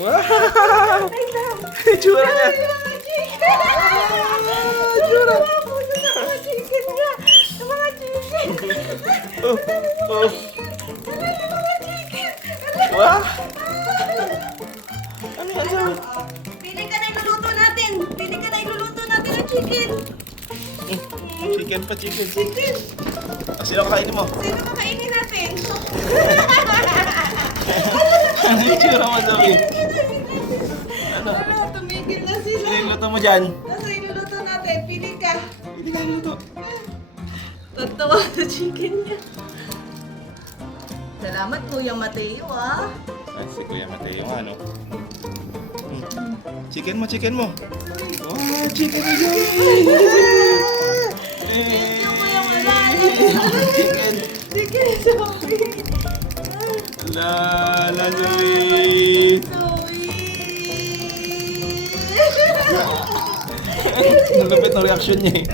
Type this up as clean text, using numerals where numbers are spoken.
Wow! Itsura niya. Itsura. Mga chicken nga. Mga chicken. Oh, oh. Mga chicken. Wow! Ano yan sa'yo? Pili ka na iluluto natin. Pili ka na iluluto natin ng chicken. Chicken pa, chicken. Chicken. Sino kainin mo? Sino kakainin natin? Ano itsura mo, Zoe? Ano? Ano, tumigil na sila. Ano yung luto mo dyan? Nasa iluluto natin. Pili ka. Hindi ka luto. Tatawa sa chicken niya. Salamat Kuya Mateo ah. Ay, si Kuya Mateo nga, ano? Chicken mo, chicken mo. Oh, chicken mo, Zoe! Thank you Kuya Mateo. Chicken. Chicken Zoe. La, Zoe! Zoe. Nalupit ng reaction niya eh.